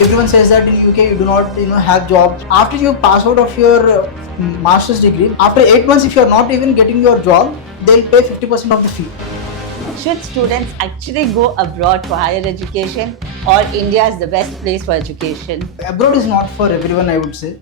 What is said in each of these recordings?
Everyone says that in UK you do not have jobs. After you pass out of your master's degree, after 8 months if you are not even getting your job, they'll pay 50% of the fee. Should students actually go abroad for higher education, or India is the best place for education? Abroad is not for everyone, I would say.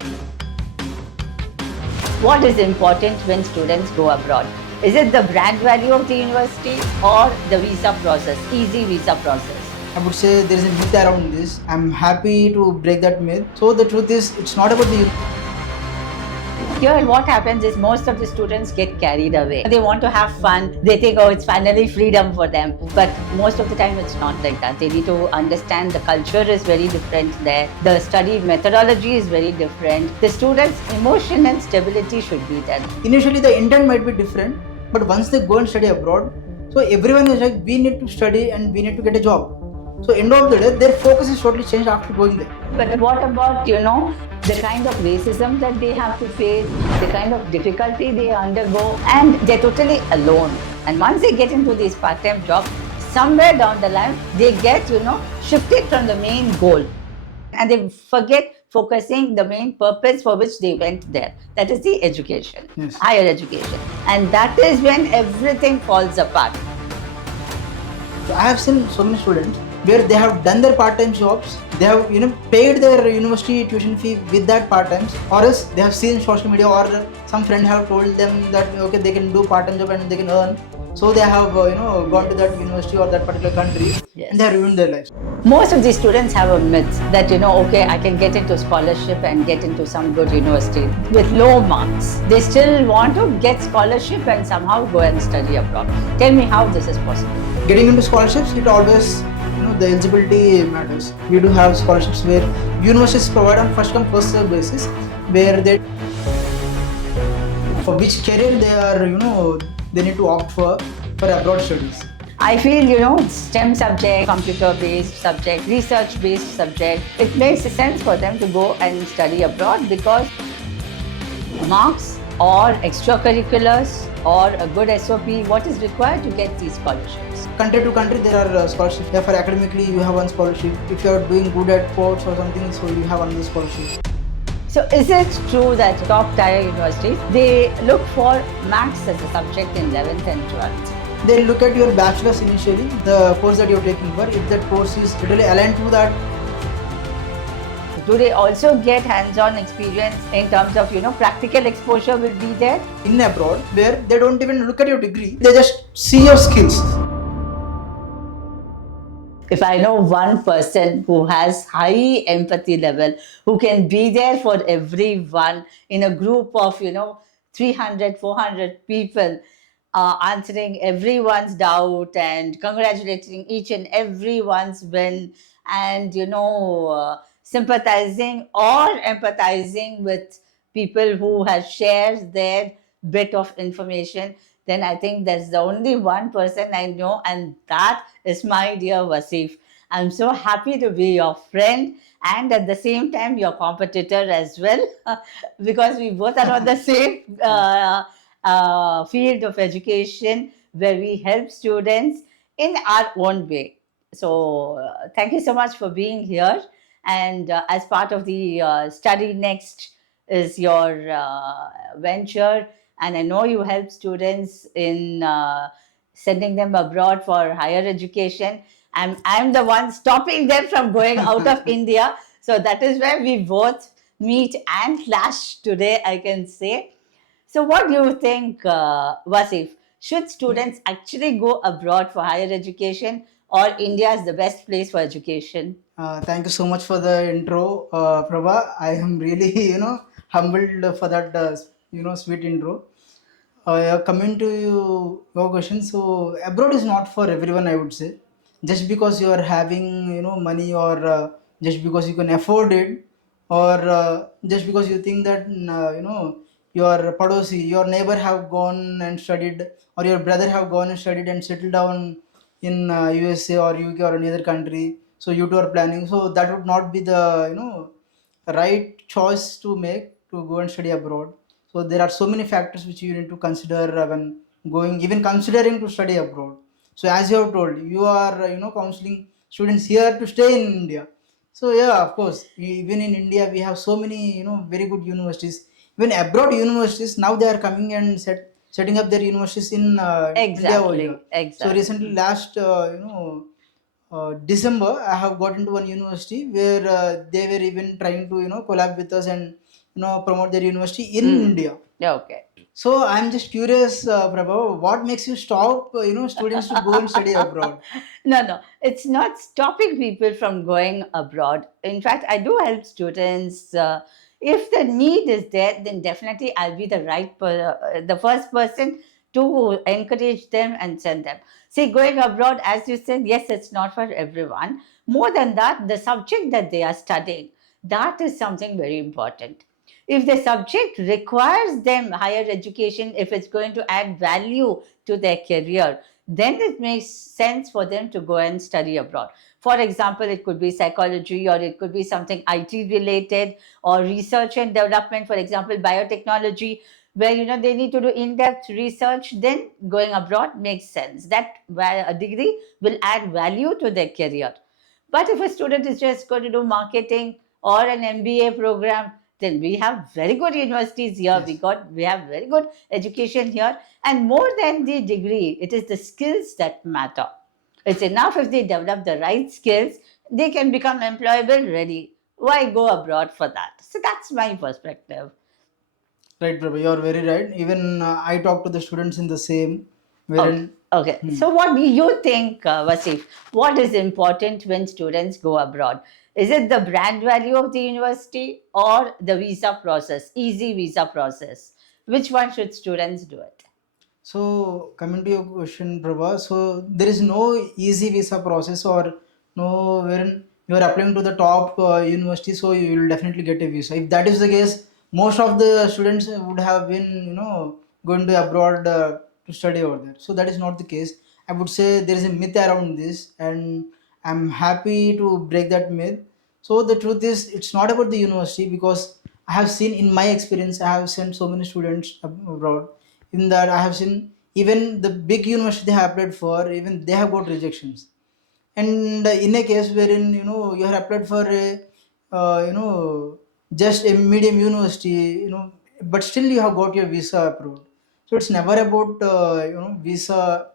What is important when students go abroad? Is it the brand value of the university or the visa process, easy visa process? I would say there is a myth around this. I'm happy to break that myth. So the truth is, it's not about the Here, what happens is most of the students get carried away. They want to have fun. They think, oh, it's finally freedom for them. But most of the time, it's not like that. They need to understand the culture is very different there. The study methodology is very different. The students' emotion and stability should be there. Initially, the intent might be different, but once they go and study abroad, so everyone is like, we need to study and we need to get a job. So end of the day, their focus is totally changed after going there. But what about, the kind of racism that they have to face, the kind of difficulty they undergo, and they're totally alone. And once they get into these part-time jobs, somewhere down the line, they get, shifted from the main goal. And they forget focusing the main purpose for which they went there. That is the education, Yes. higher education. And that is when everything falls apart. So I have seen so many students where they have done their part-time jobs, they have paid their university tuition fee with that part-time, or else they have seen social media or some friend have told them that okay, they can do part-time job and they can earn. So they have gone to that university or that particular country. Yes. And they have ruined their lives. Most of these students have a myth that, okay, I can get into scholarship and get into some good university with low marks. They still want to get scholarship and somehow go and study abroad. Tell me how this is possible. Getting into scholarships, it always, the eligibility matters. We do have scholarships where universities provide on first come first serve basis, where they, for which career they are, they need to opt for abroad studies. I feel, STEM subject, computer-based subject, research-based subject, it makes sense for them to go and study abroad because marks or extracurriculars or a good SOP, what is required to get these scholarships? Country to country, there are scholarships. Yeah, for academically, you have one scholarship. If you are doing good at sports or something, so you have another scholarship. So is it true that top tier universities, they look for maths as a subject in 11th and 12th? They look at your bachelor's initially, the course that you're taking for. If that course is totally aligned to that. Do they also get hands-on experience in terms of, practical exposure will be there? In abroad, where they don't even look at your degree, they just see your skills. If I know one person who has high empathy level, who can be there for everyone in a group of, 300, 400 people, answering everyone's doubt and congratulating each and everyone's win and, sympathizing or empathizing with people who have shared their bit of information, then I think that's the only one person I know, and that is my dear Waseef. I'm so happy to be your friend and at the same time your competitor as well, because we both are on the same field of education where we help students in our own way. So thank you so much for being here. And as part of the Study Next is your venture, and I know you help students in sending them abroad for higher education. And I'm the one stopping them from going out of India. So that is where we both meet and clash today, I can say. So what do you think, Waseef? Should students actually go abroad for higher education, or India is the best place for education? Thank you so much for the intro, Prabha. I am really, humbled for that, sweet intro. Coming to your question, so abroad is not for everyone, I would say. Just because you are having, money, or just because you can afford it, or just because you think that, your padosi, your neighbor have gone and studied, or your brother have gone and studied and settled down in USA or UK or any other country. So you two are planning. So that would not be the, right choice to make to go and study abroad. So there are so many factors which you need to consider when going, even considering to study abroad. So as you have told, you are counseling students here to stay in India. So yeah, of course, even in India we have so many very good universities. Even abroad universities now they are coming and setting up their universities in India over here. Exactly, So recently, exactly. last December, I have got into one university where they were even trying to collab with us and promote their university in Mm. India. Okay. So I'm just curious, Prabha, what makes you stop students to go and study abroad? No, no, it's not stopping people from going abroad. In fact, I do help students. If the need is there, then definitely I'll be the first person to encourage them and send them. See, going abroad, as you said, yes, it's not for everyone. More than that, the subject that they are studying, that is something very important. If the subject requires them higher education, if it's going to add value to their career, then it makes sense for them to go and study abroad. For example, it could be psychology, or it could be something IT related, or research and development, for example, biotechnology, where they need to do in-depth research. Then going abroad makes sense. That a degree will add value to their career. But if a student is just going to do marketing or an MBA program, then we have very good universities here. Yes. We have very good education here. And more than the degree, it is the skills that matter. It's enough if they develop the right skills, they can become employable ready. Why go abroad for that? So that's my perspective. Right, Prabha, you are very right. Even I talk to the students in the same, Okay. wherein Okay. hmm, So, what do you think, Waseef? What is important when students go abroad? Is it the brand value of the university or the visa process, easy visa process? Which one should students do it? so coming to your question, Prabha, so there is no easy visa process or no wherein you are applying to the top university, so you will definitely get a visa. If that is the case, most of the students would have been going to abroad to study over there. So that is not the case. I would say there is a myth around this, and I'm happy to break that myth. So the truth is, it's not about the university because I have seen in my experience, I have sent so many students abroad. In that, I have seen even the big university they have applied for, even they have got rejections. And in a case wherein you have applied for a just a medium university, but still you have got your visa approved. So it's never about visa,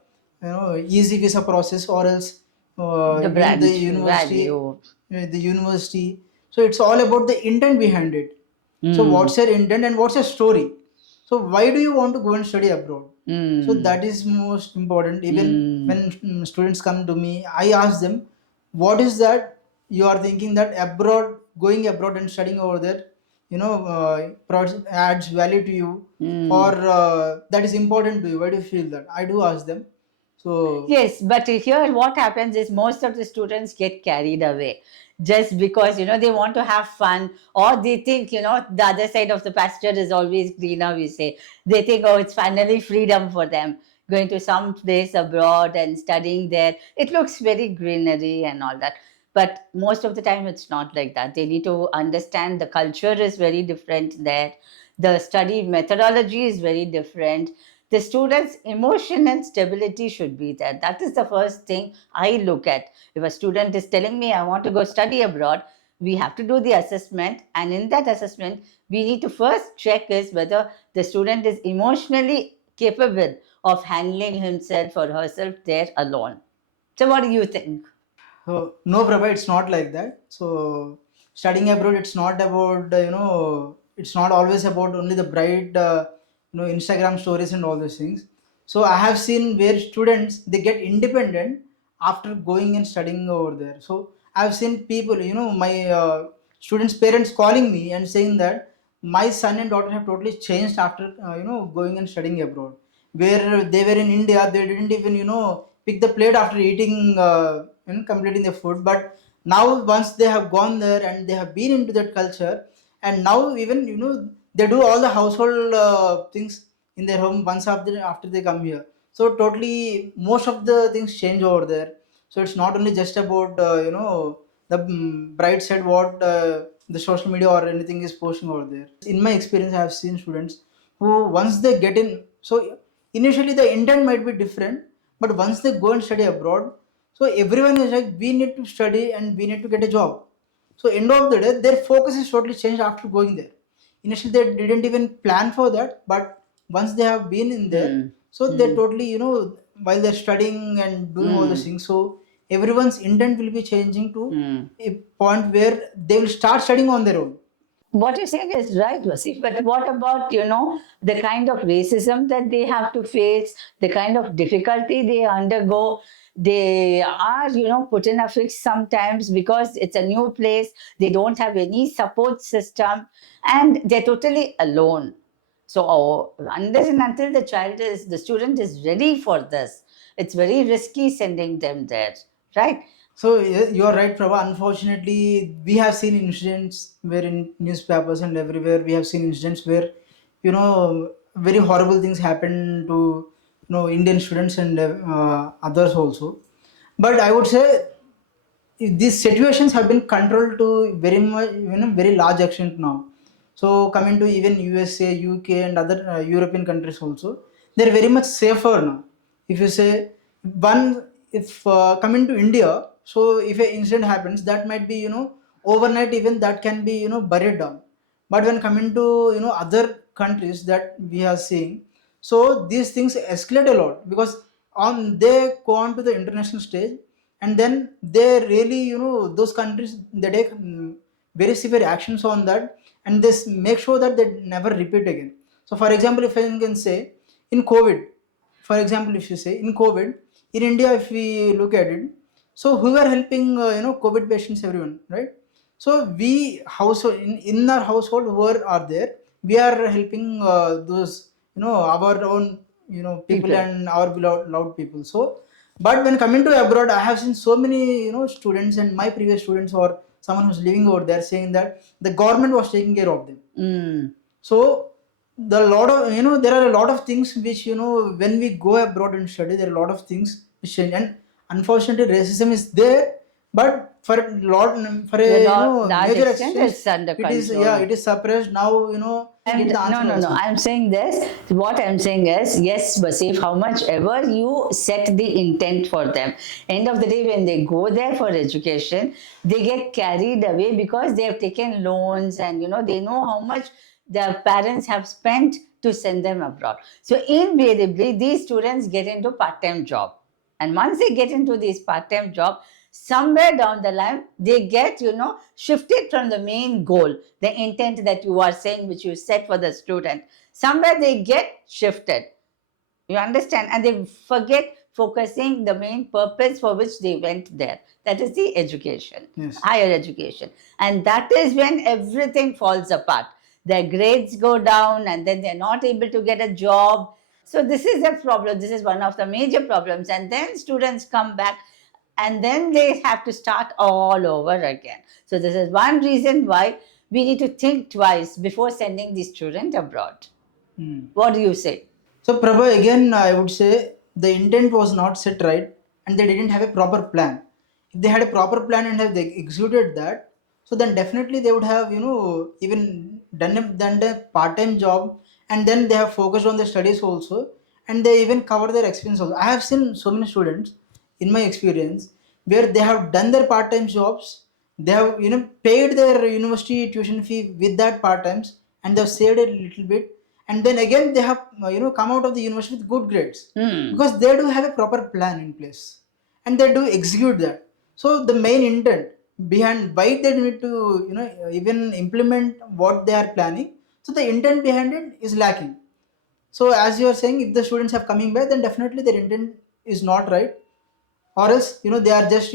easy visa process, or else The even the brand university, value. so it's all about the intent behind it. So Mm, what's your intent and what's your story? So why do you want to go and study abroad? So mm, that is most important. Even mm. when students come to me, I ask them, what is that you are thinking that abroad, going abroad and studying over there, adds value to you, or Mm. that is important to you? Why do you feel that? I do ask them. So Yes, but here what happens is most of the students get carried away just because they want to have fun, or they think the other side of the pasture is always greener, we say. They think, oh, it's finally freedom for them, going to some place abroad and studying there. It looks very greenery and all that. But most of the time it's not like that. They need to understand the culture is very different there. The study methodology is very different. The student's emotion and stability should be there. That is the first thing I look at. If a student is telling me, I want to go study abroad, we have to do the assessment. And in that assessment, we need to first check is whether the student is emotionally capable of handling himself or herself there alone. So, what do you think? no, Prabha, it's not like that. So studying abroad, it's not about it's not always about only the bright Instagram stories and all those things. So I have seen where students they get independent after going and studying over there. So I've seen people, my students' parents calling me and saying that my son and daughter have totally changed after going and studying abroad. Where they were in India, they didn't even pick the plate after eating completing the food. But now once they have gone there and they have been into that culture, and now even they do all the household things in their home once after they come here. So totally most of the things change over there. So it's not only just about the bright side what the social media or anything is posting over there. In my experience, I have seen students who once they get in, so initially the intent might be different, but once they go and study abroad, so everyone is like, we need to study and we need to get a job. So end of the day, their focus is totally changed after going there. Initially, they didn't even plan for that, but once they have been in there, Hmm. so they Hmm. totally, while they're studying and doing all those Hmm. things, so everyone's intent will be changing to Hmm. a point where they will start studying on their own. What you're saying is right, Wasif, but what about, the kind of racism that they have to face, the kind of difficulty they undergo? They are, put in a fix sometimes because it's a new place. They don't have any support system and they're totally alone. So unless and until the student is ready for this, it's very risky sending them there, right? So you are right, Prabha. Unfortunately, we have seen incidents where in newspapers and everywhere we have seen incidents where, very horrible things happen to Indian students and others also. But I would say these situations have been controlled to very much, very large extent now. So coming to even USA, UK, and other European countries also, they're very much safer now. If you say one, if coming to India, so if an incident happens, that might be overnight, even that can be buried down. But when coming to other countries that we are seeing, so these things escalate a lot because on they go on to the international stage, and then they really, those countries, they take very severe actions on that, and this make sure that they never repeat again. So for example, if I can say, in COVID, for example, if you say in COVID, in India, if we look at it, so who are helping COVID patients, everyone, right? So we household, in our household, who are there, we are helping those, our own, people People. and our beloved people. So but when coming to abroad, I have seen so many students, and my previous students or someone who's living over there saying that the government was taking care of them. Mm. So the lot of, there are a lot of things which, when we go abroad and study, there are a lot of things which change. And unfortunately, racism is there, but for a lot, for To a a large major extent, extent, it's under it is, yeah, control. it is suppressed now. Get And the no, answer no, no. also. I'm saying this. What I'm saying is, yes, Basif, how much ever you set the intent for them, end of the day, when they go there for education, they get carried away because they have taken loans and they know how much their parents have spent to send them abroad. So invariably, these students get into part-time job, and once they get into this part-time job, somewhere down the line, they get, shifted from the main goal, the intent that you are saying, which you set for the student. Somewhere they get shifted. You understand? And they forget focusing the main purpose for which they went there. That is the education, Yes. higher education. And that is when everything falls apart. Their grades go down and then they're not able to get a job. So this is a problem. This is one of the major problems. And then students come back and then they have to start all over again. So this is one reason why we need to think twice before sending the student abroad. Hmm. What do you say? So, Prabha, again, I would say the intent was not set right, and they didn't have a proper plan. If they had a proper plan and have they executed that, so then definitely they would have, even done a part-time job, and then they have focused on their studies also, and they even cover their expense also. I have seen so many students, in my experience, where they have done their part-time jobs, they have, paid their university tuition fee with that part-times, and they've saved a little bit, and then again they have come out of the university with good grades, Hmm. because they do have a proper plan in place, and they do execute that. So the main intent behind why they need to even implement what they are planning, so the intent behind it is lacking. So as you are saying, if the students have coming back, then definitely their intent is not right, or else they are just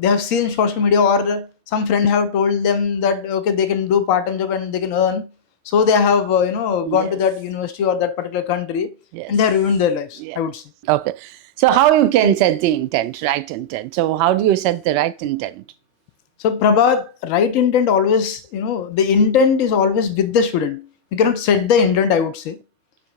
they have seen social media, or some friend have told them that okay, they can do part-time job and they can earn, so they have gone to that Yes. university or that particular country, and they have Yes. ruined their lives, I Yes. would say. Okay. So how you can set the intent, right intent? So how do you set the right intent? So Prabhat, right intent always, the intent is always with the student. You cannot set the intent, I would say,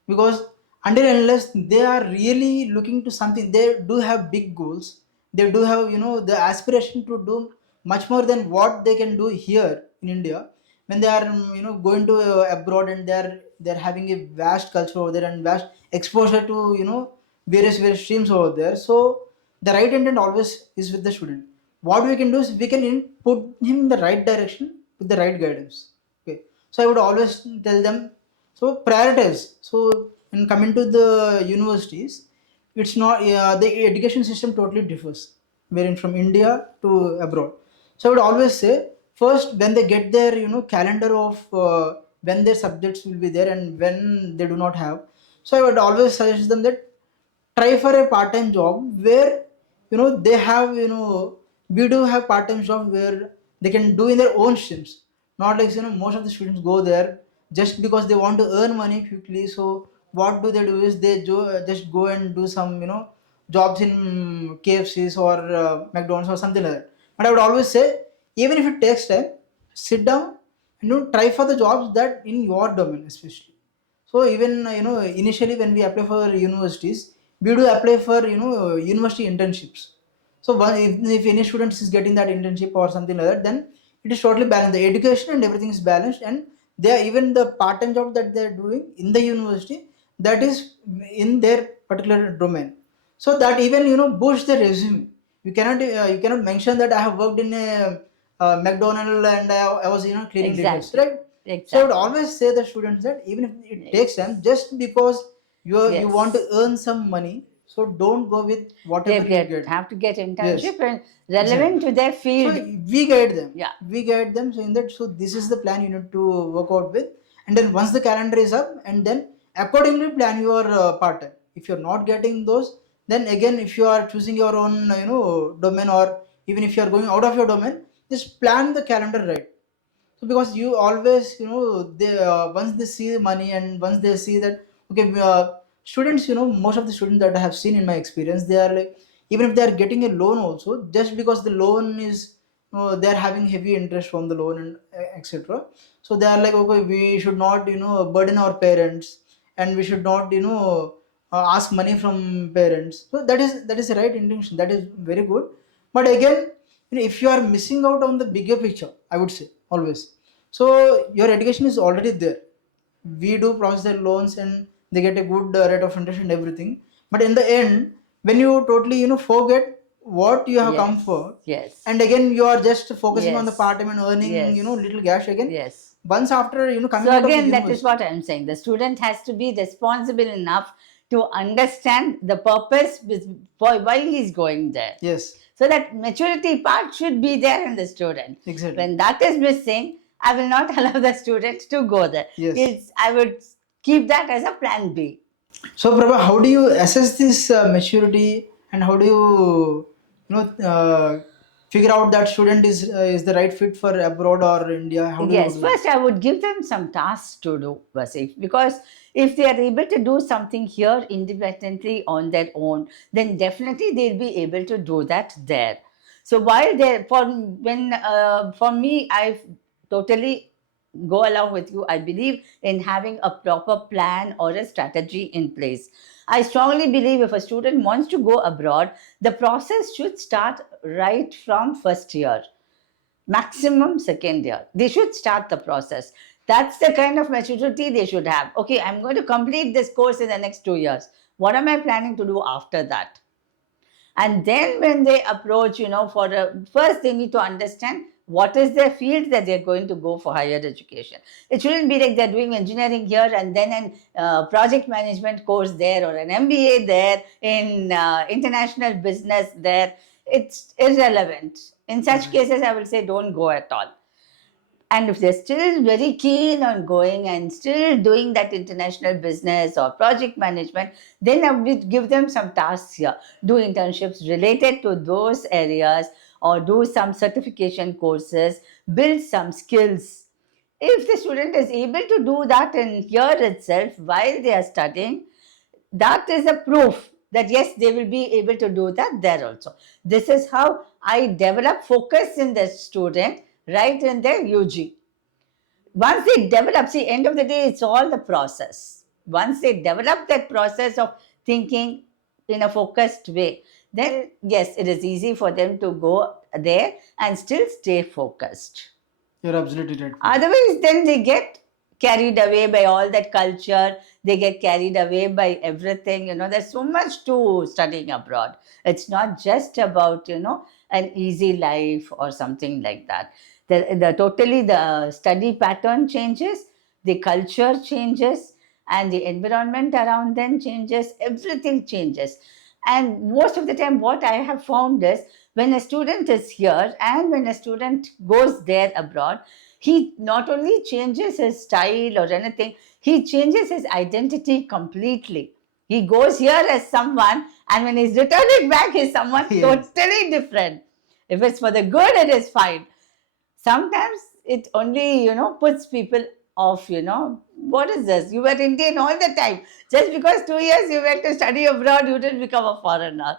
because until and unless they are really looking to something, they do have big goals. They do have, the aspiration to do much more than what they can do here in India. When they are, going to abroad, and they're having a vast culture over there and vast exposure to various streams over there. So the right intent always is with the student. what we can do is we can put him in the right direction with the right guidance. Okay, so I would always tell them, so prioritize. So in coming to the universities, it's not the education system totally differs wherein from India to abroad. So I would always say, first when they get their calendar of when their subjects will be there and when they do not have, so I would always suggest them that try for a part-time job where they have we do have part-time job where they can do in their own streams. Not like most of the students go there just because they want to earn money quickly. So what do they do is they just go and do some jobs in KFCs or McDonald's or something like that. But I would always say, even if it takes time, sit down and try for the jobs that in your domain especially. So even initially when we apply for universities, we do apply for university internships. So if any student is getting that internship or something like that, then it is totally balanced. The education and everything is balanced, and they are even the part-time job that they are doing in the university, that is in their particular domain. So that even boosts the resume. You cannot mention that I have worked in a McDonald and I was cleaning dishes, Exactly. right? So I would Exactly. always say the students that even if it takes time, Yes. just because you want to Yes. earn some money, so don't go with They whatever you get get. have to get Yes, internship and exactly. relevant to their So field. we guide them. Yeah. We guide them saying that, so this is the plan you need to work out with, and then once the calendar is up, and then accordingly plan your part time. If you're not getting those, then again, if you are choosing your own domain, or even if you are going out of your domain, just plan the calendar right. So because you always they once they see the money and once they see that, okay, students, most of the students that I have seen in my experience, they are like, even if they are getting a loan also, just because the loan is they are having heavy interest from the loan and etc. So they are like, okay, we should not burden our parents, and we should not ask money from parents. So that is the right intention, that is very good. But again, if you are missing out on the bigger picture, I would say always, so your education is already there. We do process their loans and they get a good rate of interest and everything. But in the end, when you totally forget what you have come Yes. for, Yes. and again you are just focusing on the part Yes. time and earning Yes. little cash again, Yes. once after So coming out of the again, that is university. what I'm saying. The student has to be responsible enough to understand the purpose for why he's going there. Yes, So that maturity part should be there in the student. exactly. When that is missing, I will not allow the student to go there. Yes. I would keep that as a plan B. So, Prabha, how do you assess this maturity, and how do figure out that student is the right fit for abroad or India? How do you Yes, do that? first I would give them some tasks to do, Waseef, because if they are able to do something here independently on their own, then definitely they'll be able to do that there. So while they for me, I totally go along with you. I believe in having a proper plan or a strategy in place. I strongly believe if a student wants to go abroad, the process should start right from first year, maximum second year. They should start the process. That's the kind of maturity they should have. Okay, I'm going to complete this course in the next 2 years. What am I planning to do after that? And then when they approach, first they need to understand what is their field that they're going to go for higher education. It shouldn't be like they're doing engineering here and then an project management course there, or an MBA there, in international business there. It's irrelevant. In such Exactly. cases, I will say don't go at all. And if they're still very keen on going and still doing that international business or project management, then I would give them some tasks here. Do internships related to those areas, or do some certification courses, build some skills. If the student is able to do that in here itself while they are studying, that is a proof that yes, they will be able to do that there also. This is how I develop focus in the student right in their UG. Once they develop, see, end of the day, it's all the process. Once they develop that process of thinking in a focused way, then yes, it is easy for them to go there and still stay focused. You're absolutely right, Prabha. Otherwise, then they get carried away by all that culture. They get carried away by everything. There's so much to studying abroad. It's not just about, an easy life or something like that. The study pattern changes, the culture changes, and the environment around them changes, everything changes. And most of the time, what I have found is when a student is here and when a student goes there abroad, he not only changes his style or anything, he changes his identity completely. He goes here as someone, and when he's returning back, he's someone Yes. totally different. If it's for the good, it is fine. Sometimes it only, puts people off, what is this? You were Indian all the time. Just because 2 years you went to study abroad, you didn't become a foreigner.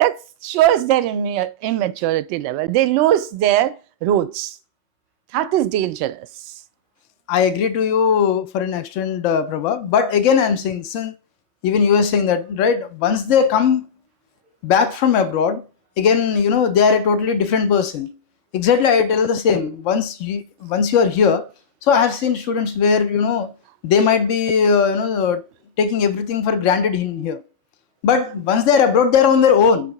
That shows their immaturity level. They lose their roots. That is dangerous. I agree to you for an extent, Prabha. But again, I'm saying, since even you are saying that, right? Once they come back from abroad, again, they are a totally different person. Exactly, I tell the same. Once you are here, so I have seen students where they might be taking everything for granted in here, but once they are abroad, they are on their own.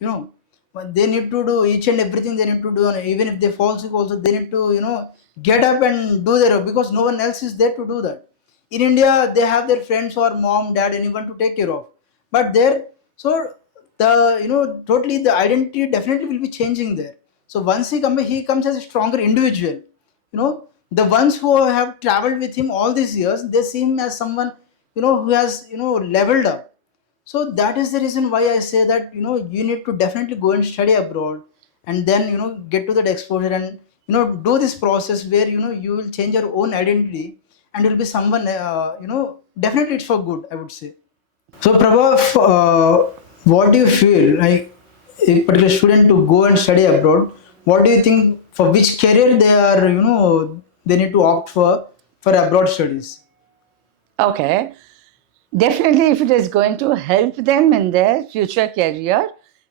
you know but they need to do each and everything they need to do, and even if they fall sick also, they need to get up and do their, because no one else is there to do that. In India, they have their friends or mom, dad, anyone to take care of. But there, so the totally the identity definitely will be changing there. So once he comes as a stronger individual. The ones who have traveled with him all these years, they see him as someone who has leveled up. So that is the reason why I say that you need to definitely go and study abroad, and then get to that exposure, and do this process where you will change your own identity, and you'll be someone, definitely it's for good, I would say. So Prabha, what do you feel like, a particular student to go and study abroad, what do you think, for which career they are, they need to opt for abroad studies? Okay. Definitely, if it is going to help them in their future career,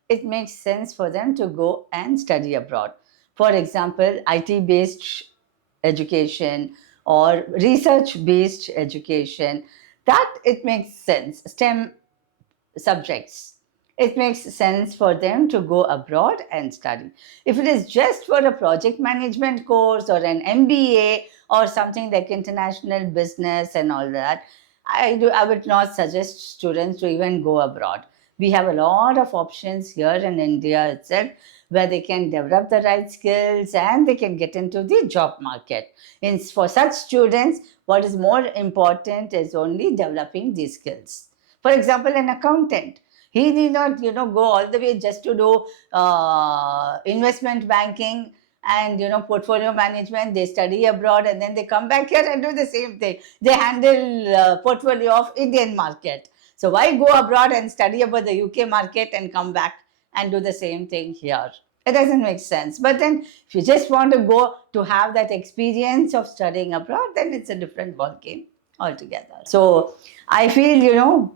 it makes sense for them to go and study abroad. For example, IT based education or research based education, that it makes sense. STEM subjects. It makes sense for them to go abroad and study. If it is just for a project management course or an MBA or something like international business and all that, I would not suggest students to even go abroad. We have a lot of options here in India itself where they can develop the right skills and they can get into the job market. For such students, what is more important is only developing these skills. For example, an accountant, he need not go all the way just to do investment banking and portfolio management. They study abroad and then they come back here and do the same thing. They handle portfolio of Indian market. So why go abroad and study about the UK market and come back and do the same thing here? It doesn't make sense. But then if you just want to go to have that experience of studying abroad, then it's a different ball game altogether. So I feel,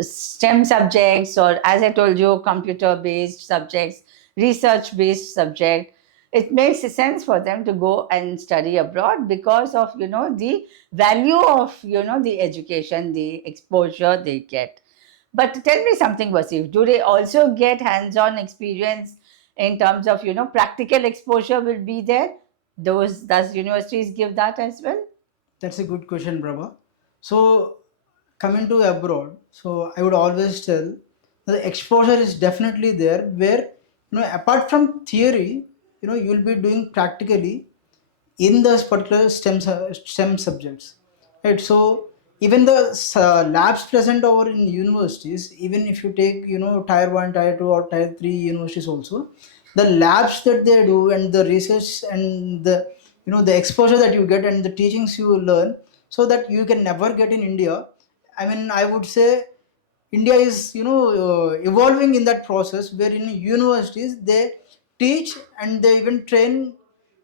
STEM subjects, or as I told you, computer based subjects, research based subject, it makes sense for them to go and study abroad because of the value of the education, the exposure they get. But tell me something, Waseef, do they also get hands-on experience in terms of practical exposure will be there? Those Does universities give that as well? That's a good question, Prabha. So, coming to abroad, so I would always tell the exposure is definitely there. Where apart from theory, you'll be doing practically in those particular STEM subjects, right? So even the labs present over in universities, even if you take tier 1, tier 2, or tier 3 universities also, the labs that they do and the research and the the exposure that you get and the teachings you learn, so that you can never get in India. I mean, I would say India is evolving in that process, where in universities they teach and they even train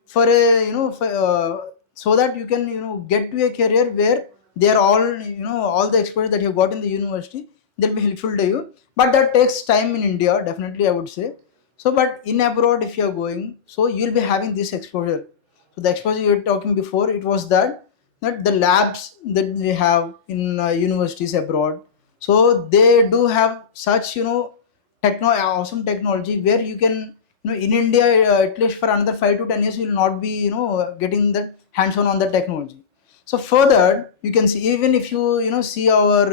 for a so that you can get to a career where they are all all the exposure that you got in the university, they'll be helpful to you. But that takes time in India, definitely, I would say. So but in abroad, if you are going, so you'll be having this exposure. So the exposure you were talking before, it was that the labs that we have in universities abroad, so they do have such awesome technology, where you can in India, at least for another 5 to 10 years, you will not be getting that hands on the technology. So further, you can see, even if you see our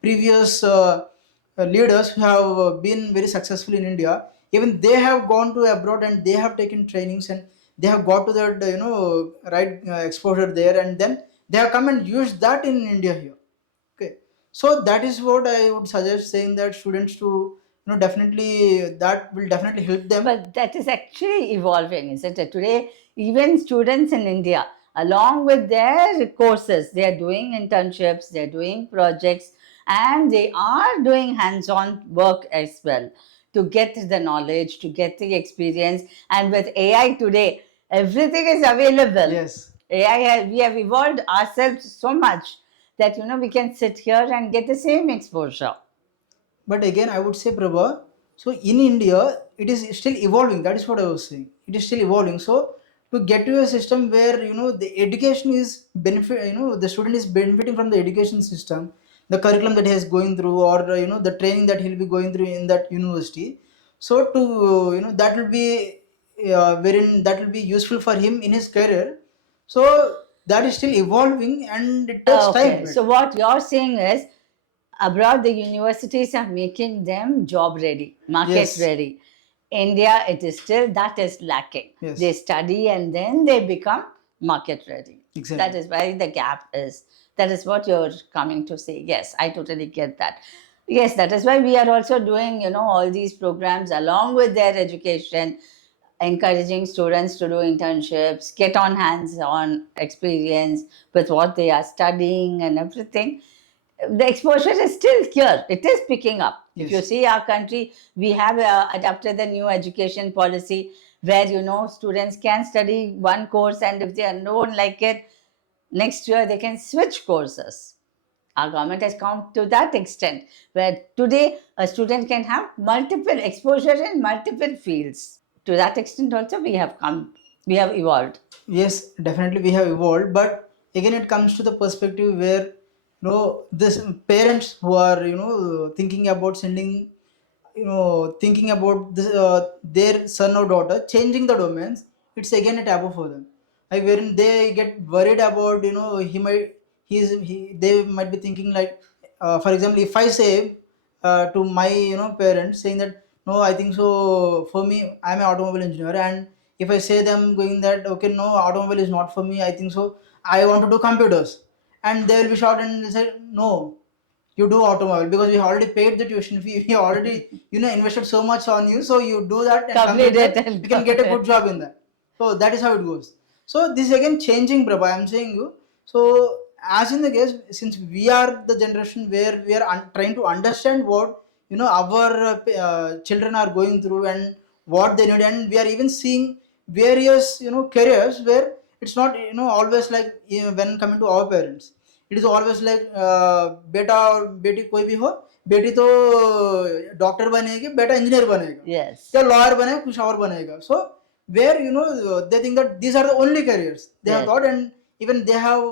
previous leaders who have been very successful in India, even they have gone to abroad and they have taken trainings, and they have got to that right exposure there, and then they have come and used that in India here. Okay, so that is what I would suggest, saying that students to definitely, that will definitely help them. But that is actually evolving, isn't it? Today, even students in India, along with their courses, they are doing internships, they're doing projects, and they are doing hands on work as well to get the knowledge, to get the experience. And with AI today, everything is available. Yes. We have evolved ourselves so much that we can sit here and get the same exposure. But again, I would say, Prabha, so in India, it is still evolving. That is what I was saying. It is still evolving. So to get to a system where the education is benefit, the student is benefiting from the education system, the curriculum that he is going through, or the training that he'll be going through in that university. So to that will be wherein that will be useful for him in his career. So that is still evolving, and it takes Okay, time. so what you're saying is abroad the universities are making them job ready, market Yes. ready. India, it is still that is lacking. Yes. They study and then they become market ready. Exactly. That is why the gap is. That is what you're coming to say. Yes, I totally get that. Yes, that is why we are also doing, all these programs along with their education, encouraging students to do internships, get on hands-on experience with what they are studying and everything. The exposure is still here. It is picking up. If you Yes. see our country, we have adopted the new education policy where students can study one course, and if they don't like it, next year they can switch courses. Our government has come to that extent where today a student can have multiple exposure in multiple fields. To that extent also we have evolved. Yes, definitely we have evolved, but again it comes to the perspective where this parents who are thinking about sending, thinking about this, their son or daughter changing the domains. It's again a taboo for them, like wherein they get worried about, they might be thinking like, for example, if I say to my parents, saying that no, I think so, for me, I'm an automobile engineer, and if I say them going that, okay, no, automobile is not for me, I think so, I want to do computers, and they will be shocked and they say no, you do automobile, because we already paid the tuition fee, we already invested so much on you, so you do that and Complete complete it that, and you can get a good job in that. So that is how it goes. So this is again changing, Prabha, I'm saying you. So as in the case, since we are the generation where we are trying to understand what our children are going through and what they need, and we are even seeing various careers where it's not always like, when coming to our parents, it is always like, बेटा और बेटी कोई भी हो, बेटी तो doctor बनेगी, बेटा इंजीनियर बनेगा, Yes. या लॉयर बनेगा, कुछ और बनेगा. So where they think that these are the only careers they have Yes. got, and even they have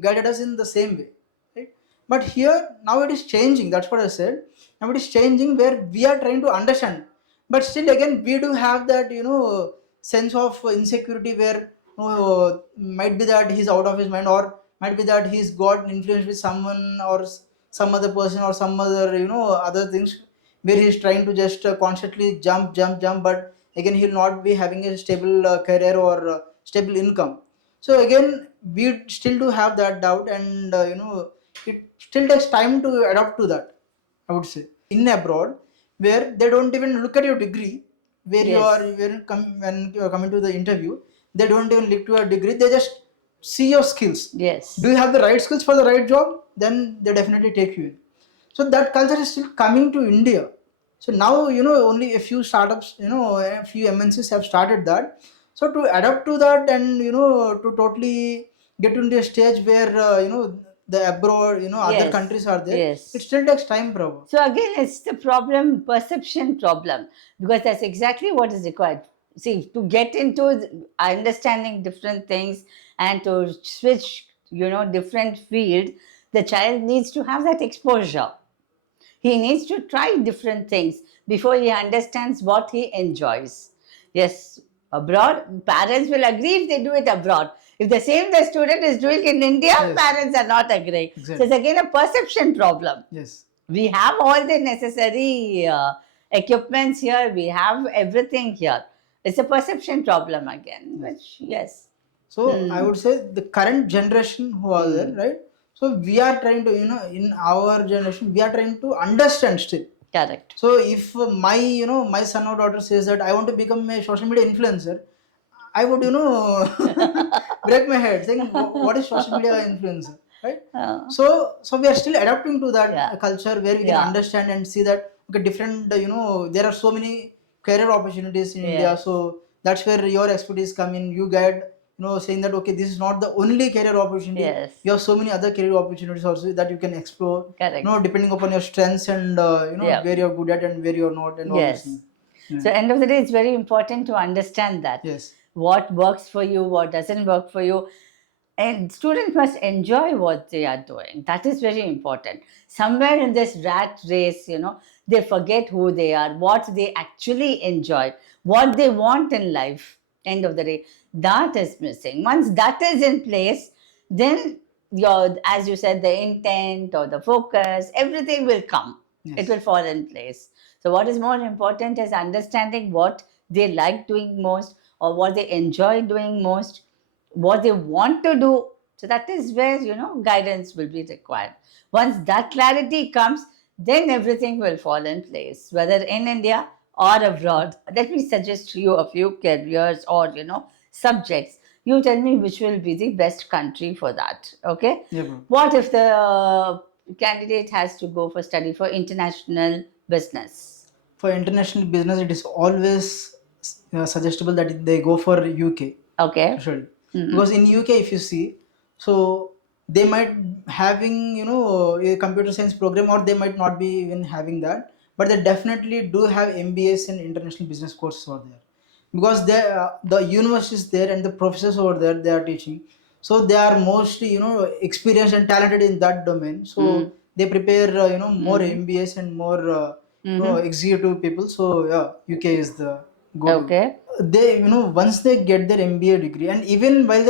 guided us in the same way, right? But here now it is changing. That's what I said. Now it is changing where we are trying to understand, but still again we do have that sense of insecurity where might be that he's out of his mind, or might be that he's got influence with someone, or some other person, or some other other things, where he's trying to just constantly jump, but again he'll not be having a stable career or stable income. So again we still do have that doubt, and it still takes time to adapt to that, I would say. In abroad, where they don't even look at your degree, where you Yes. are, when you are coming to the interview, they don't even look to your degree, they just see your skills. Yes. Do you have the right skills for the right job? Then they definitely take you in. So that culture is still coming to India. So now only a few startups, a few MNCs have started that. So to adapt to that, and to totally get into a stage where the abroad, other Yes. countries are there, Yes. it still takes time, bro. So again, it's the problem, perception problem, because that's exactly what is required. See, to get into understanding different things and to switch, different field, the child needs to have that exposure. He needs to try different things before he understands what he enjoys. Yes, abroad, parents will agree if they do it abroad. If the same the student is doing in India, Yes. parents are not agreeing. So Exactly. it's again a perception problem. Yes. We have all the necessary equipments here, we have everything here. It's a perception problem again, which, yes. So I would say the current generation who are there, right? So we are trying to, in our generation, we are trying to understand still. Correct. So if my son or daughter says that I want to become a social media influencer, I would, break my head saying, what is social media influencer, right? So we are still adapting to that Yeah. culture where we can Yeah. understand and see that, okay, different, there are so many career opportunities in India. Yes. So that's where your expertise come in. You guide, saying that, okay, this is not the only career opportunity. Yes. You have so many other career opportunities also that you can explore. Correct. Depending upon your strengths and Yeah. where you're good at and where you're not, and all Yes. these things. Yeah. So end of the day, it's very important to understand that. Yes. What works for you, what doesn't work for you. And students must enjoy what they are doing. That is very important. Somewhere in this rat race, they forget who they are, what they actually enjoy, what they want in life. End of the day, that is missing. Once that is in place, then your, as you said, the intent or the focus, everything will come. Yes. It will fall in place. So what is more important is understanding what they like doing most or what they enjoy doing most, what they want to do. So that is where, guidance will be required. Once that clarity comes, then everything will fall in place, whether in India or abroad. Let me suggest you a few careers or, subjects. You tell me which will be the best country for that. Okay? Yeah, bro. What if the candidate has to go for study for international business? For international business, it is always suggestible that they go for UK. Okay. Usually. Because in UK, if you see, so they might having a computer science program, or they might not be even having that, but they definitely do have MBAs and international business courses over there, because they the universities there and the professors over there, they are teaching, so they are mostly experienced and talented in that domain. So they prepare more MBAs and more executive people. So yeah, UK is the go-to. Okay. They once they get their MBA degree, and even while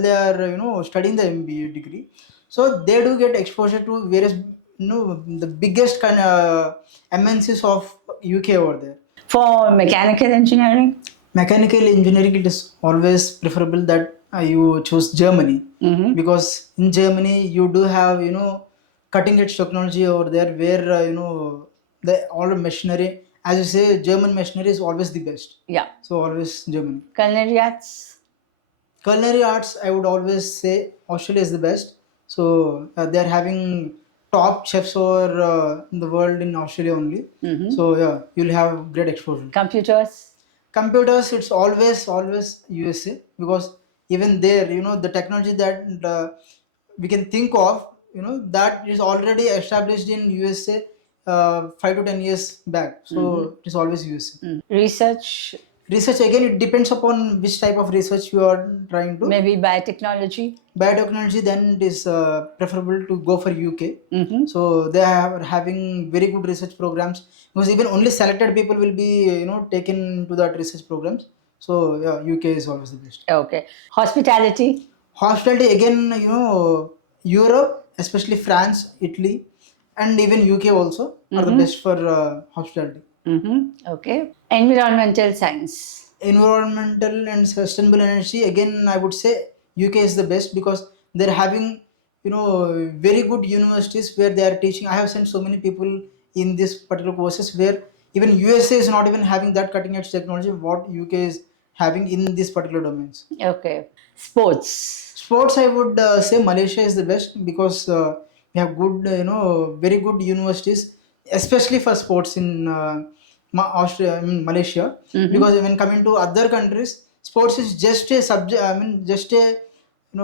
they are studying the MBA degree, so they do get exposure to various the biggest kind of MNCs of UK over there. For mechanical engineering? Mechanical engineering, it is always preferable that you choose Germany, because in Germany you do have cutting edge technology over there, where the all machinery, as you say, German machinery is always the best. Yeah. So always Germany. Culinary arts? Culinary arts, I would always say Australia is the best. So they are having top chefs over in the world in Australia only. So yeah, you'll have great exposure. Computers? Computers, it's always USA, because even there the technology that we can think of, that is already established in USA 5 to 10 years back. So it is always USA. Research, again, it depends upon which type of research you are trying to. Maybe biotechnology? Biotechnology, then it is preferable to go for UK. So they are having very good research programs, because even only selected people will be taken to that research programs. So yeah, UK is always the best. Okay. Hospitality? Hospitality, again, Europe, especially France, Italy, and even UK also are the best for hospitality. Okay. Environmental science? Environmental and sustainable energy, again, I would say UK is the best, because they're having very good universities where they are teaching. I have seen so many people in this particular courses, where even USA is not even having that cutting edge technology what UK is having in these particular domains. Okay. Sports? I would say Malaysia is the best, because we have good very good universities, especially for sports in Austria, I mean Malaysia. Because when coming to other countries, sports is just a subject, I mean just a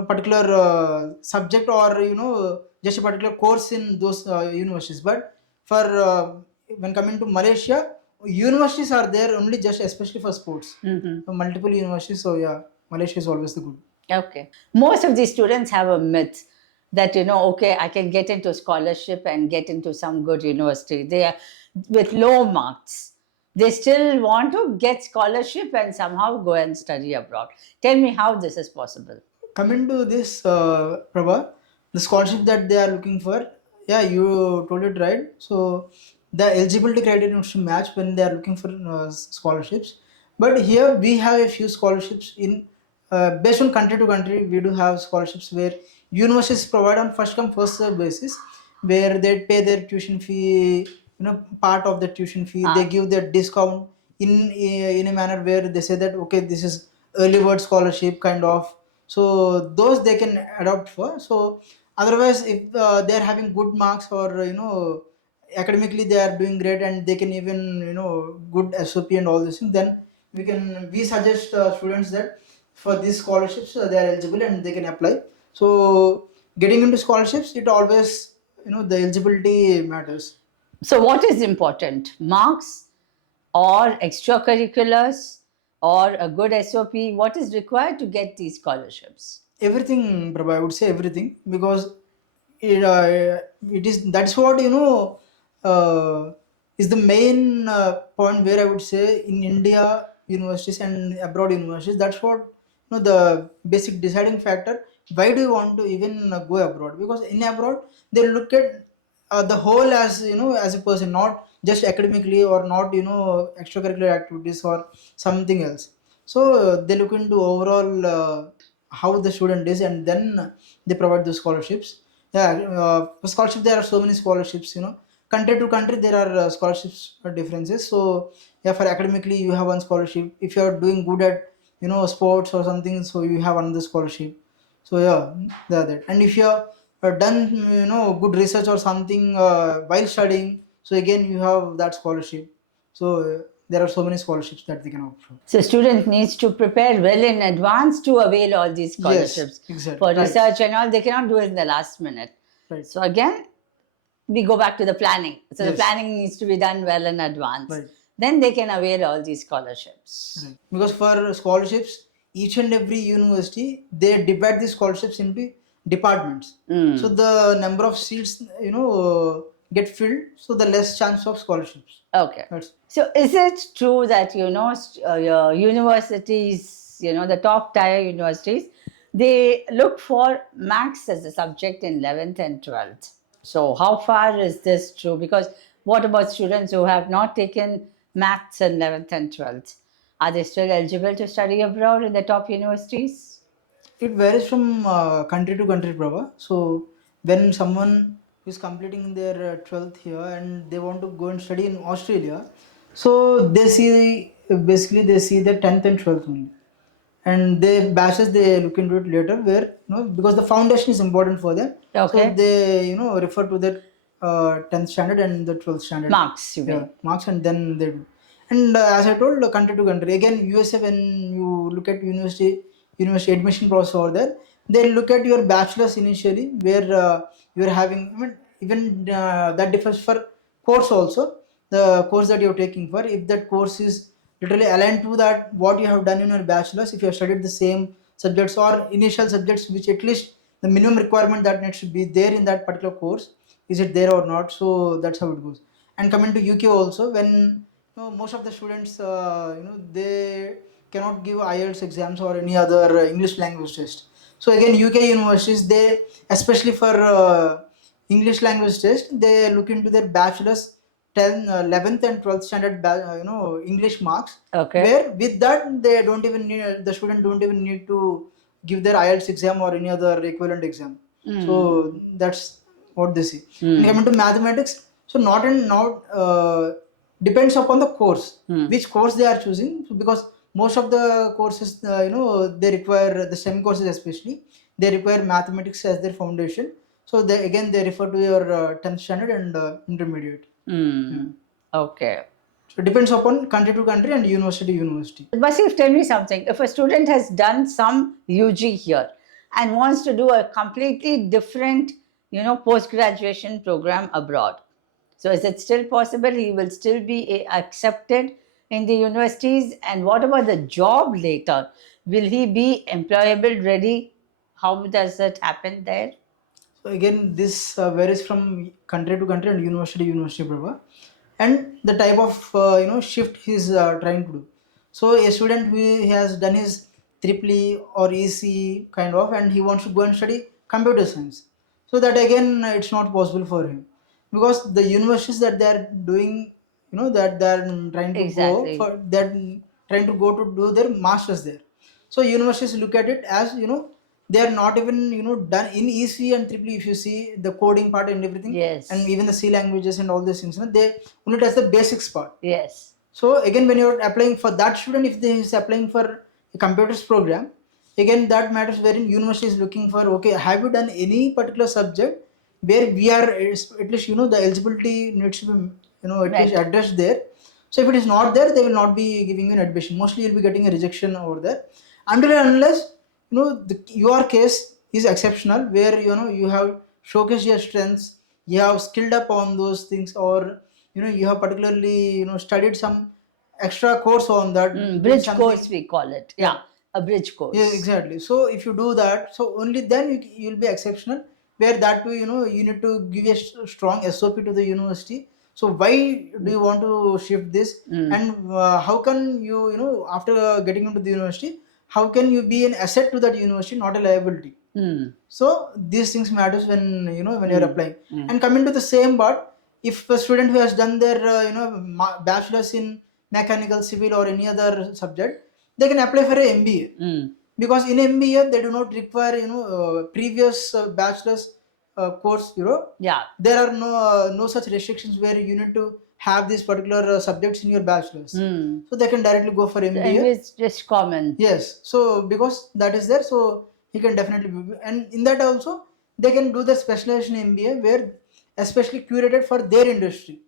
particular subject, or just a particular course in those universities. But for when coming to Malaysia, universities are there only just especially for sports. So multiple universities. So yeah, Malaysia is always the good. Okay. Most of these students have a myth. that, okay, I can get into scholarship and get into some good university. They are with low marks. They still want to get scholarship and somehow go and study abroad. Tell me how this is possible. Coming to this, Prabha, the scholarship that they are looking for, yeah, you told it right. So the eligibility criteria needs to match when they are looking for scholarships. But here we have a few scholarships in based on country to country. We do have scholarships where universities provide on first come first serve basis, where they pay their tuition fee. Part of the tuition fee they Ah, give their discount in a manner where they say that okay, this is early bird scholarship kind of, so those they can adopt for. So otherwise if they are having good marks or academically they are doing great and they can even good SOP and all this thing, then we suggest students that for these scholarships they are eligible and they can apply. So getting into scholarships, it always the eligibility matters. so what is important? Marks or extracurriculars or a good SOP? What is required to get these scholarships? Everything, Prabha, I would say everything, because it is that's what is the main point where I would say in India universities and abroad universities. That's what the basic deciding factor. Why do you want to even go abroad? Because in abroad they look at the whole as as a person, not just academically or not extracurricular activities or something else. So they look into overall how the student is, and then they provide the scholarships. Yeah, for scholarship there are so many scholarships. Country to country there are scholarships differences. So yeah, for academically you have one scholarship. If you are doing good at sports or something, so you have another scholarship. So yeah, that. And if you have done good research or something while studying, so again you have that scholarship. So there are so many scholarships that they can opt for. So student needs to prepare well in advance to avail all these Yes, scholarships exactly. for Right. research and all. They cannot do it in the last minute. Right. So again, we go back to the planning. So the Yes. planning needs to be done well in advance. Right. Then they can avail all these scholarships. Right. Because for scholarships, each and every university they divide the scholarships into departments. So the number of seats get filled, so the less chance of scholarships. Okay. That's So is it true that your universities, the top tier universities, they look for maths as a subject in 11th and 12th? So how far is this true? Because what about students who have not taken maths in 11th and 12th? Are they still eligible to study abroad in the top universities? it varies from country to country, Prabha. So when someone is completing their 12th here and they want to go and study in Australia, so they see basically they see the 10th and 12th only, and they batches they look into it later where because the foundation is important for them. So Okay. they refer to that 10th standard and the 12th standard Marks, you mean? marks, and then they do. And as I told, country to country, again USA, when you look at university admission process over there, they look at your bachelor's initially where you are having, I mean, even that differs for course also. The course that you're taking, for if that course is literally aligned to that what you have done in your bachelor's, if you have studied the same subjects or initial subjects which at least the minimum requirement that needs to be there in that particular course, is it there or not. So that's how it goes. And coming to UK also, when most of the students they cannot give IELTS exams or any other English language test. So again UK universities, they especially for English language test, they look into their bachelor's 10 11th and 12th standard English marks. Okay. Where with that they don't even need, the student don't even need to give their IELTS exam or any other equivalent exam. So that's what they see. And coming to mathematics, so not depends upon the course, which course they are choosing. So because most of the courses they require, the STEM courses especially, they require mathematics as their foundation. So they again they refer to your 10th standard and intermediate. Okay. So it depends upon country to country and university to university. Waseef, tell me something. If a student has done some UG here and wants to do a completely different, post-graduation program abroad, so is it still possible? He will still be accepted in the universities? And what about the job later? Will he be employable ready? How does it happen there? So again, this varies from country to country and university to university, Prabha, and the type of shift he's trying to do. So a student who has done his triple E or EC kind of, and he wants to go and study computer science. So that again, it's not possible for him, because the universities that they are doing, that they are trying to go Exactly. for, they're trying to go to do their masters there. So universities look at it as, they are not even done in EC and triple E. If you see the coding part and everything, and Yes. even the C languages and all these things, they only touch the basics part. Yes. So again, when you're applying for that student, if they is applying for a computers program, again that matters, wherein university is looking for, okay, have you done any particular subject where we are at least the eligibility needs to be at least Right. addressed there. So if it is not there, they will not be giving you an admission. Mostly you'll be getting a rejection over there, until and unless your case is exceptional, where you have showcased your strengths, you have skilled up on those things, or you have particularly studied some extra course on that, doing Bridge something. course, we call it. Yeah, Yeah, a bridge yeah, course. exactly. So if you do that, so only then you'll be exceptional, where that too, you need to give a strong SOP to the university. So why do you want to shift this, Mm. and how can after getting into the university, how can you be an asset to that university, not a liability? Mm. So these things matters when when you're Mm. applying. Mm. And coming to the same part, if a student who has done their bachelor's in mechanical, civil, or any other subject, they can apply for a MBA, Mm. because in MBA they do not require previous bachelor's course. Yeah. There are no such restrictions where you need to have these particular subjects in your bachelor's. Mm. So they can directly go for So MBA. anyway, it's just common. Yes, so because that is there, so he can definitely be, and in that also they can do the specialization MBA, where especially curated for their industry.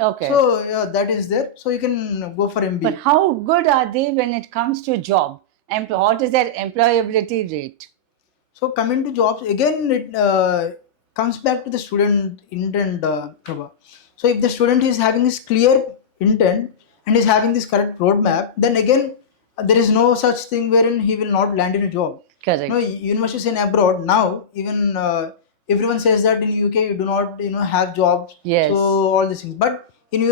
Okay. So yeah, that is there. So you can go for But MBA. how good are they when it comes to job? What is their employability rate? So coming to jobs again, it comes back to the student intent, Prabha. So if the student is having this clear intent and is having this correct roadmap, then again there is no such thing wherein he will not land in a job. No, Correct. universities in abroad now, even everyone says that in UK you do not have jobs. So Yes. all these things, but in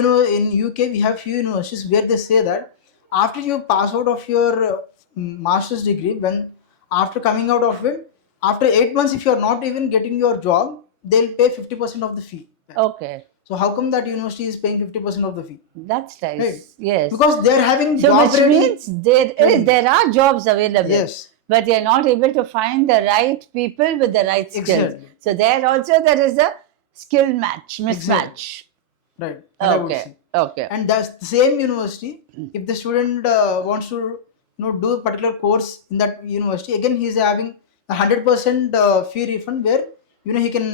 UK we have few universities where they say that after you pass out of your master's degree, when after coming out of it, after 8 months, if you are not even getting your job, they'll pay 50% of the fee back. Okay. So how come that university is paying 50% of the fee? That's Right? nice. Yes. Because they're having So job which ready. means there are jobs available. Yes. But they are not able to find the right people with the right skills. Exactly. So there is a skill mismatch. Exactly. Right. That I would Okay. say. Okay. And that's the same university. If the student wants to do a particular course in that university, again he's having 100% fee refund, where he can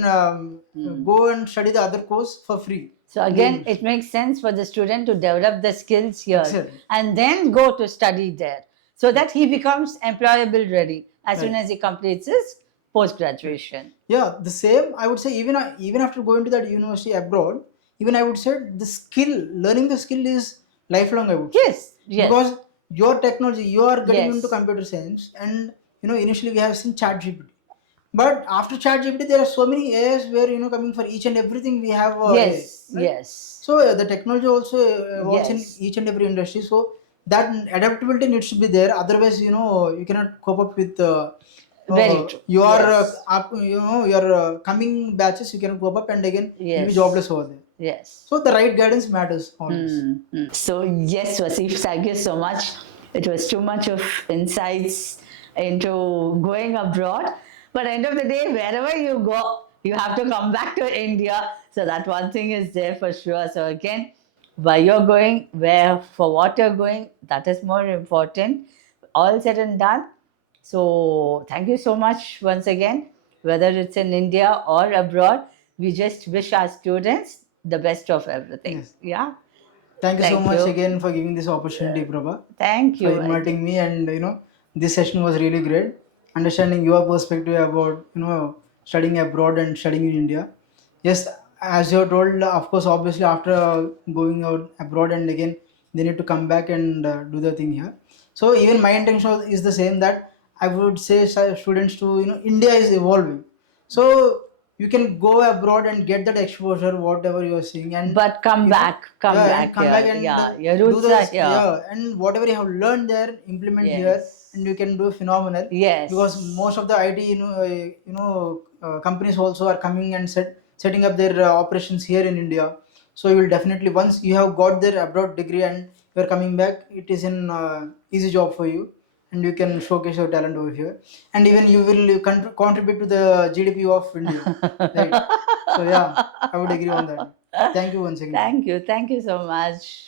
go and study the other course for free. So again, it makes sense for the student to develop the skills here Exactly. and then go to study there, so that he becomes employable ready as soon Right. as he completes his post graduation. Yeah, the same. I would say even after going to that university abroad, even I would say the skill, learning the skill is lifelong. I would say. Yes. Yes. Because your technology, you are getting into Yes. computer science, and initially we have seen ChatGPT, but after ChatGPT there are so many AIs where coming for each and everything we have AI, Yes. right? Yes. So the technology also evolves in Yes. each and every industry. So that adaptability needs to be there. Otherwise, you cannot cope up with. Very true. Your Yes. your coming batches, you can cope up, and again you'll be Yes. jobless over there. Yes. So the right guidance matters always. So, yes, Waseef, thank you so much. It was too much of insights into going abroad. But end of the day, wherever you go, you have to come back to India. So that one thing is there for sure. So again, why you're going, where for what you're going, that is more important. All said and done. So thank you so much once again, whether it's in India or abroad. We just wish our students the best of everything. Yes. Yeah. Thank you so Thank much you. again for giving this opportunity, Prabha, Thank for you. inviting me, and this session was really great. Understanding your perspective about studying abroad and studying in India. Yes, as you told, of course, obviously after going out abroad, and again they need to come back and do the thing here. So even my intention is the same, that I would say students to India is evolving. So you can go abroad and get that exposure, whatever you're seeing, and But come you know, back, come yeah, and back come back here. and Yeah, your do roots are this, here. yeah, and whatever you have learned there, implement here, Yes. and you can do phenomenal. Because most Yes. of the IT, companies also are coming and setting up their operations here in India. So you will definitely, once you have got their abroad degree and you are coming back, it is an easy job for you, and you can showcase your talent over here, and even you will contribute to the GDP of India, right? So yeah, I would agree on that. Thank you once again. Thank you. Thank you so much.